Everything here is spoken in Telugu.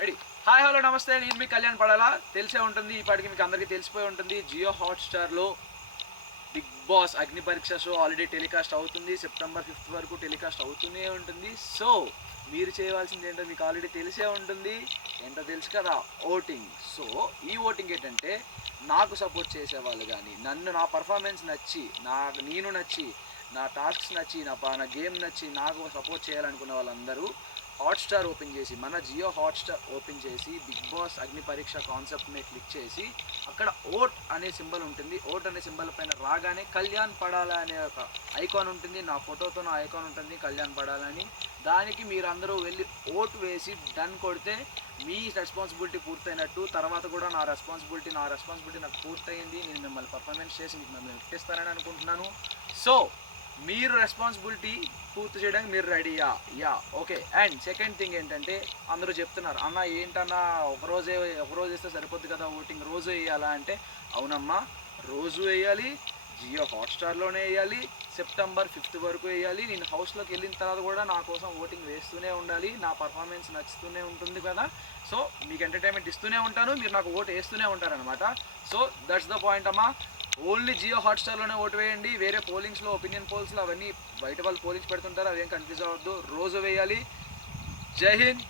రెడీ. హాయ్ హలో నమస్తే, నేను మీ కళ్యాణ్ పడాలా. తెలిసే ఉంటుంది, ఇప్పటికి మీకు అందరికీ తెలిసిపోయి ఉంటుంది. జియో హాట్స్టార్లో బిగ్ బాస్ అగ్ని పరీక్ష షో ఆల్రెడీ టెలికాస్ట్ అవుతుంది. సెప్టెంబర్ 5 వరకు టెలికాస్ట్ అవుతూనే ఉంటుంది. సో మీరు చేయవలసింది ఏంటో మీకు ఆల్రెడీ తెలిసే ఉంటుంది. ఏంటో తెలుసు కదా, ఓటింగ్. సో ఈ ఓటింగ్ ఏంటంటే, నాకు సపోర్ట్ చేసేవాళ్ళు కానీ, నా పర్ఫార్మెన్స్ నచ్చి, నేను నచ్చి, నా టాస్క్స్ నచ్చి, నా గేమ్ నచ్చి నాకు సపోర్ట్ చేయాలనుకున్న వాళ్ళందరూ హాట్స్టార్ ఓపెన్ చేసి, మన జియో హాట్స్టార్ ఓపెన్ చేసి, బిగ్ బాస్ అగ్ని పరీక్ష కాన్సెప్ట్ని క్లిక్ చేసి, అక్కడ ఓట్ అనే సింబల్ ఉంటుంది. ఓట్ అనే సింబల్ పైన రాగానే కళ్యాణ్ పడాలా అనే ఒక ఐకాన్ ఉంటుంది. నా ఫోటోతో నా ఐకాన్ ఉంటుంది, కళ్యాణ్ పడాలని. దానికి మీరందరూ వెళ్ళి ఓట్ వేసి డన్ కొడితే మీ రెస్పాన్సిబిలిటీ పూర్తయినట్టు. తర్వాత కూడా నా రెస్పాన్సిబిలిటీ నాకు పూర్తయింది. నేను మిమ్మల్ని పర్ఫార్మెన్స్ చేసి మీకు మిమ్మల్ని ఎక్కిస్తానని అనుకుంటున్నాను. సో మీరు రెస్పాన్సిబిలిటీ పూర్తి చేయడానికి మీరు రెడీయా? Yeah, okay. And second thing ఏంటంటే, అందరూ చెప్తున్నారు, అన్న ఏంటన్నా ఒకరోజు వేస్తే సరిపోద్ది కదా, ఓటింగ్ రోజు వేయాలా అంటే, అవునమ్మా, రోజు వేయాలి, జియో హాట్స్టార్లోనే వేయాలి, సెప్టెంబర్ 5 వరకు వేయాలి. నేను హౌస్లోకి వెళ్ళిన తర్వాత కూడా నా కోసం ఓటింగ్ వేస్తూనే ఉండాలి. నా పర్ఫార్మెన్స్ నచ్చుతూనే ఉంటుంది కదా. సో మీకు ఎంటర్టైన్మెంట్ ఇస్తూనే ఉంటాను, మీరు నాకు ఓటు వేస్తూనే ఉంటారనమాట. సో దట్స్ ద పాయింట్ అమ్మా. ఓన్లీ జియో హాట్స్టార్లోనే ఓటు వేయండి. వేరే పోలింగ్స్లో, ఒపీనియన్ పోల్స్లో అవన్నీ బయట వాళ్ళు పోలింగ్స్ పెడుతుంటారు, అవేం కన్ఫ్యూజ్ అవ్వద్దు. రోజు వేయాలి. జై హింద్.